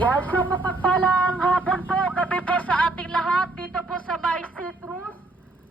Yan, so mapagpalang hapon po, gabi po sa ating lahat dito po sa My Citrus.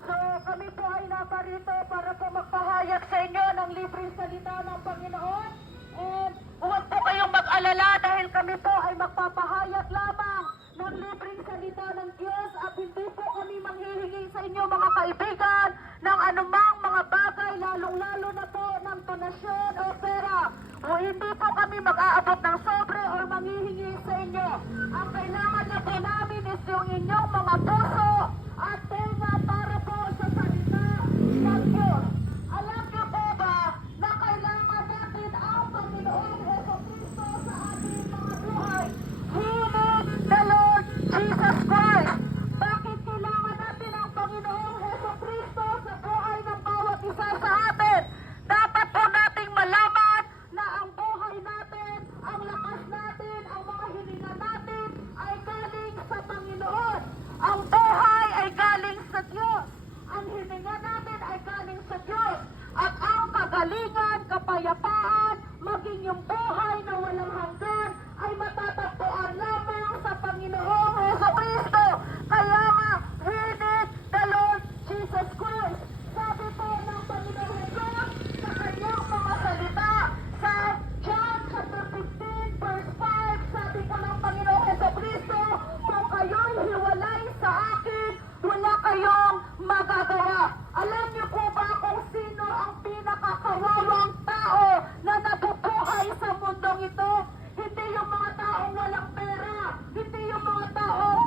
So kami po ay naparito para po magpahayag sa inyo ng libreng salita ng Panginoon. And huwag po kayong mag-alala dahil kami po ay magpapahayag lamang ng libreng salita ng Diyos at hindi po kami manghihingi sa inyo mga kaibigan ng anumang mga bagay, lalong-lalo na po ng donasyon o pera. O hindi po kami mag-aabot ng sobre o manghihingi sa inyo. Ang kailangan na po namin is yung inyong mga puso at tenga para po sa salita ng Diyos. Alam niyo po ba na kailangan natin ang Panginoon Jesucristo sa ating mga buhay? He needs the Lord Jesus Christ. Bakit kailangan natin ang Panginoong Jesucristo sa buhay ng bawat isa sa atin? Dapat po nating malaman na ang buhay natin, ang lakas natin, ang mga hininga natin ay galing sa Panginoon. Ang buhay ay galing sa Diyos. Ang hininga natin ay galing sa Diyos. At ang kagalingan, kapayapaan, maging yung buhay na walang hanggan ay matatagpuan lamang sa Panginoong Jesucristo. Kaya nga, we need the Lord Jesus Christ. Sabi po ng Panginoong Jesus sa kanyang mga salita sa John chapter 15 verse 5, sabi po ng Panginoong Jesucristo, kung kayo'y hiwalay sa akin, wala kayong magagawa. Alam niyo po ba kung sino ang pinakakawawang tao na nabubuhay sa mundong ito? Hindi yung mga taong walang pera, hindi yung mga taong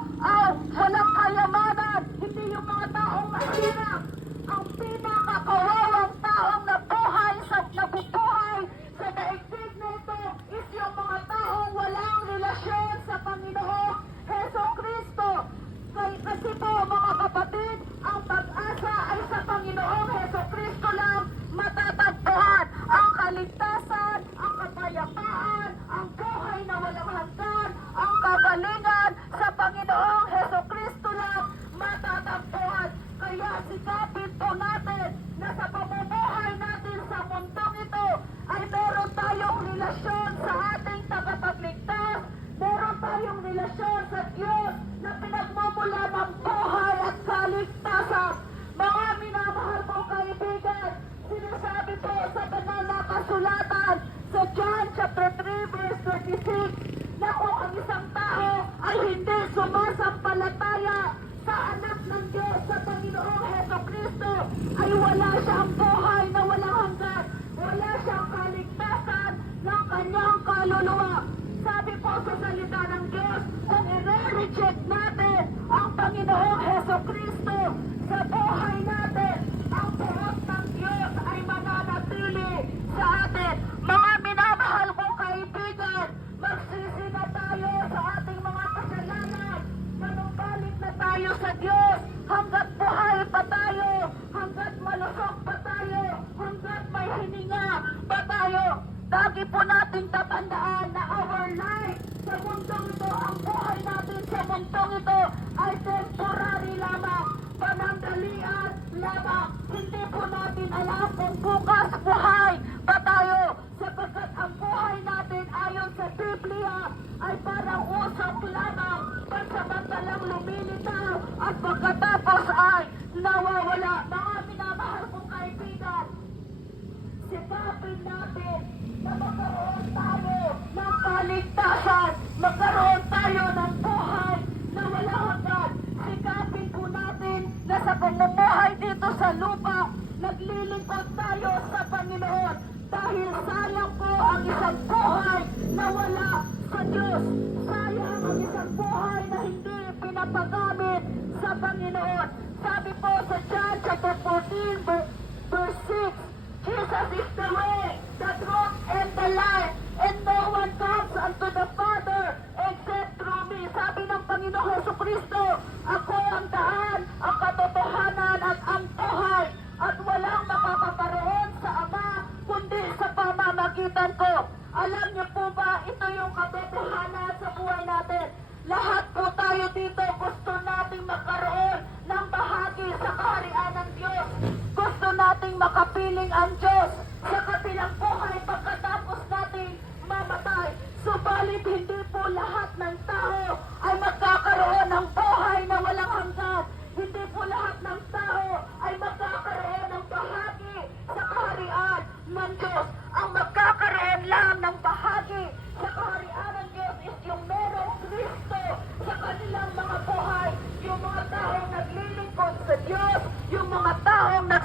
walang kayamanan, hindi yung mga taong mahirap. Ang pinakakawawang taong nabubuhay sa daigdig na ito is yung mga taong walang relasyon sa Panginoong Jesucristo. Kasi po mga kapatid, ang pag-asa ay sa Panginoong Jesucristo lang matatagpuan. Ang kaligtasan, ang kapayapaan, ang buhay na walang hanggan, ang kagalingan sa Panginoong Jesucristo lang matatagpuan. Kaya sikapin po natin na sa pamumuhay natin sa mundong ito ay meron tayong relasyon sa ating tagapagligtas, meron tayong relasyon sa Diyos na pinagmumula ng buhay at kaligtasan. Mga minamahal kong kaibigan, sinasabi po sa banal na kasulatan sa John chapter 3 verse 36 na kung ang isang tao ay hindi sumasampalataya sa anak ng Diyos, sa Panginoong Jesucristo, ay wala siyang buhay na walang hanggan, wala siyang kaligtasan ng kanyang kaluluwa. Sabi po sa salita ng Diyos, kung i-reject natin ang Panginoong Jesucristo sa buhay natin, ang buhat ng Diyos ay mananatili sa atin. Mga minamahal kong kaibigan, magsisi na tayo sa ating mga kasalanan, manumbalik na tayo sa Diyos, hanggat buhay pa tayo, hanggat malusog pa tayo, hanggat may hininga pa tayo. Lagi po natin tatandaan na our life sa mundong ito, ang buhay natin sa mundong ito ay temporary lamang, panandalian lamang. Hindi po natin alam kung bukas buhay pa tayo, sapagkat ang buhay natin ayon sa Biblia ay parang usap lamang, pansamantalang lumilitaw at pagkatapos ay nawawala. Mga minamahal kong kaibigan, sikapin natin na magkaroon tayo ng kaligtasan, magkaroon tayo ng buhay na wala hanggan. Sikapin po natin na sa pamumuhay dito sa lupa, naglilingkod tayo sa Panginoon dahil sayang po ang isang buhay na wala sa Diyos. Sayang ang isang buhay na hindi pinapagamit sa Panginoon. Sabi po sa John chapter 14 verse 6, Jesus is the way, the truth, and the life, and no one comes unto the Father except through me. Sabi ng Panginoong Jesucristo, ako ang daan, ang katotohanan, at ang buhay, at walang makakaparoon sa Ama, kundi sa pamamagitan ko. Alam niyo po ba, ito yung katotohanan sa buhay natin. Lahat po tayo dito gusto nating magkaroon ng bahagi sa kaharian ng Diyos. Gusto nating makapiling ang Diyos sa katilang buhay pagkatapos nating mamatay. Subalit hindi po lahat ng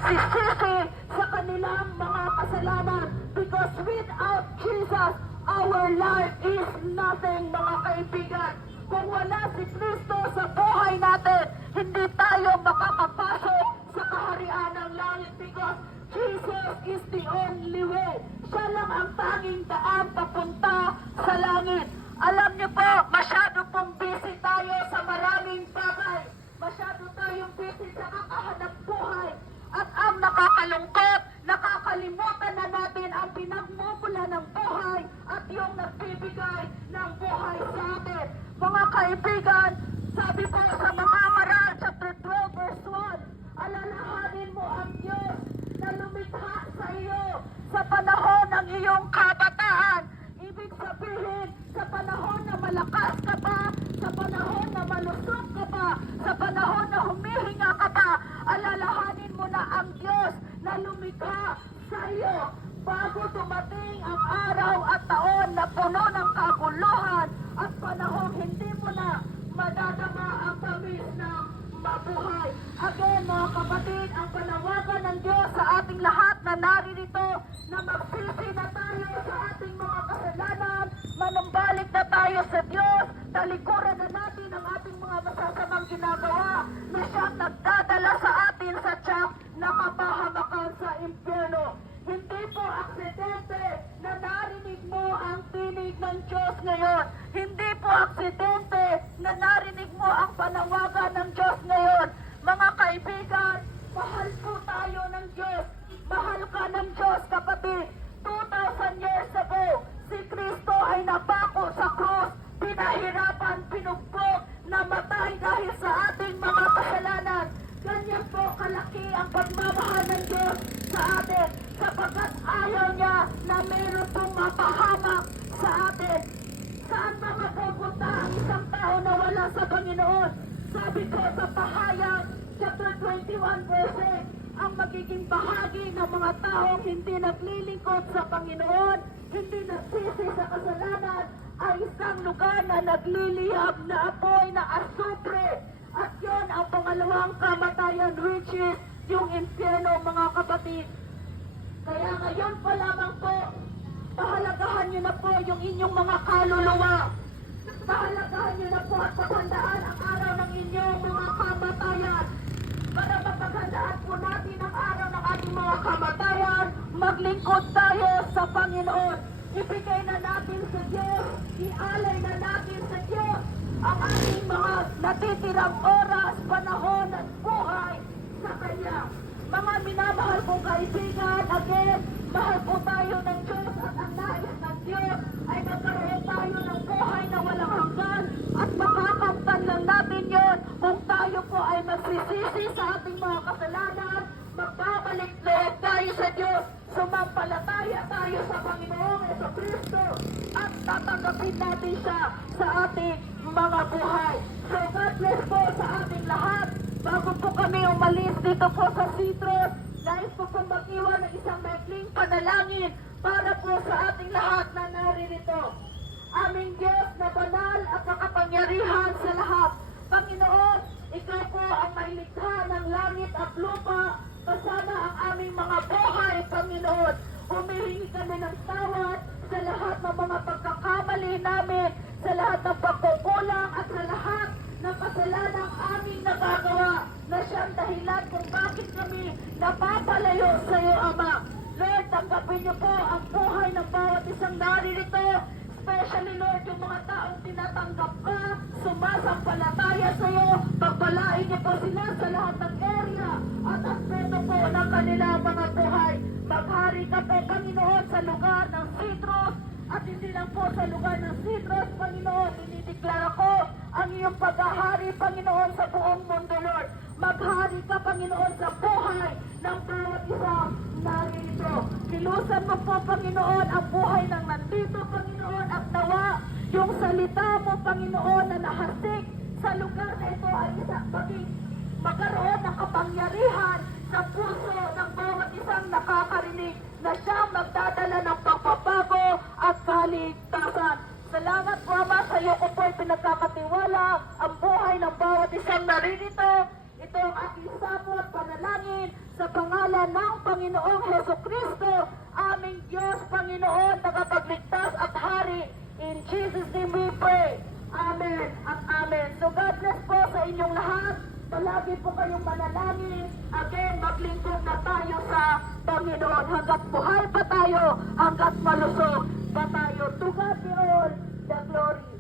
magsisisi sa kanilang mga kasalanan. Because without Jesus, our life is nothing, mga kaibigan. Kung wala si Kristo sa buhay natin, hindi tayo makakapasok sa kaharian ng langit because Jesus is the only way. Siya lang ang tanging daan papunta sa langit. Alam niyo po, masyado pong busy tayo sa maraming bagay. Masyado tayong busy sa kakahanap buhay. At ang nakakalungkot, nakakalimutan na natin ang pinagmumula ng buhay at yung nagbibigay ng buhay sa atin. Mga kaibigan, sabi po sa mga Maral, chapter 12, verse 1, alalahanin mo ang Diyos na lumikha sa iyo sa panahon ng iyong kabataan. Ibig sabihin, sa panahon na malakas ka pa, sa panahon na malusog ka pa, sa panahon na humihinga ka pa, alalahanin mo na ang Diyos na lumikha sa iyo bago dumating ang araw at taon na puno ng kaguluhan at panahon hindi mo na madadama ang tamis ng mabuhay. Again, mga kapatid, ang panawagan ng Diyos sa ating lahat na naririto na magsisi na tayo sa ating mga kasalanan, manumbalik na tayo sa Diyos, talikuran na natin ang ating mga masasamang ginagawa na siyang nagdadala sa atin sa tiyak na kapahamakan sa impyerno. Hindi po aksidente na narinig mo ang tinig ng Diyos ngayon. Hindi po aksidente na narinig mo ang panawagan ng Diyos ngayon. Mga kaibigan, mahal po tayo ng Diyos. Mahal ka ng Diyos, kapatid. 2,000 years ago, si Kristo ay napako sa krus, pinahirapan, pinugbog, namatay dahil sa ating mga kasalanan. Ganyan po kalaki ang pagmamahal ng Diyos sa atin, sapagkat ayaw niya na meron pong mapahamak sa atin. Saan ba mapupunta ang isang tao na wala sa Panginoon? Sabi ko sa Pahayag, chapter 21, verse 8, ang magiging bahagi ng mga taong hindi naglilingkod sa Panginoon, hindi nagsisi sa kasalanan, ay isang lugar na nagliliyab na apoy na asupre. At yun ang pangalawang kamatayan, which is yung impyerno, mga kapatid. Kaya ngayon pa lamang po, pahalagahan niyo na po yung inyong mga kaluluwa. Pahalagahan niyo na po at paghandaan ang araw ng inyong mga kamatayan. Para mapaghandaan po natin ang araw ng ating mga kamatayan, maglingkod tayo sa Panginoon. Ibigay na natin sa Diyos, ialay na natin sa Diyos ang ating mga natitirang oras, panahon at buhay sa Kanya. Mga minamahal kong kaibigan, again, mahal po tayo ng Diyos at ang nais ng Diyos ay magkaroon tayo ng buhay na walang hanggan at makakamtan lang natin yon kung tayo po ay magsisisi sa ating mga kasalanan, magbabalik loob tayo sa Diyos, sumampalataya tayo sa Panginoong Jesucristo at tatanggapin natin siya sa ating mga buhay. So God bless po sa ating lahat. Bago po kami umalis dito po sa Citrus, nais po pong mag-iwan ng isang maikling panalangin para po sa ating lahat na naririto. Aming Diyos na banal at makapangyarihan sa lahat. Panginoon, Ikaw po ang mailikha ng langit at lupa kasama ang aming mga buhay, Panginoon. Humihingi kami ng tawad sa lahat ng mga pagkakamali namin, sa lahat ng pagkukulang at sa lahat ng kasalanang aming nagagawa na siyang dahilan kung bakit kami napapalayo sa iyo, Ama. Lord, tanggapin niyo po ang buhay ng bawat isang naririto, especially, Lord, yung mga taong tinatanggap ka, sumasampalataya sa iyo, pagpalain niyo po sila sa lahat ng area at aspeto po ng kanilang mga buhay. Maghari ka po, Panginoon, sa lugar ng Citrus, at hindi lang po sa lugar ng Citrus, Panginoon, dinideklara ko ang iyong paghahari, Panginoon, sa buong mundo, Lord. Maghari ka, Panginoon, sa buhay ng bawat isang narito. Kilusan mo po, Panginoon, ang buhay ng nandito, Panginoon, at nawa yung salita mo, Panginoon, na nahasik sa lugar na ito ay isang magkaroon ng kapangyarihan sa puso ng bawat isang nakakarinig na siyang magdadala ng pagpapago at kaligtasan. Salamat po, Ama, sa iyo ko po'y pinagkakatiwala ang buhay ng bawat isang naririto. Ito ang aking sapo at panalangin sa pangalan pangalan ng Panginoong Heso Kristo, aming Diyos, Panginoon, tagapagligtas at Hari. In Jesus' name we pray. Amen at amen. So God bless po sa inyong lahat. Palagi po kayong manalangin. Again, maglingkod na tayo sa Panginoon. Hanggat buhay pa tayo, hanggat malusog pa tayo. To God be all the glory.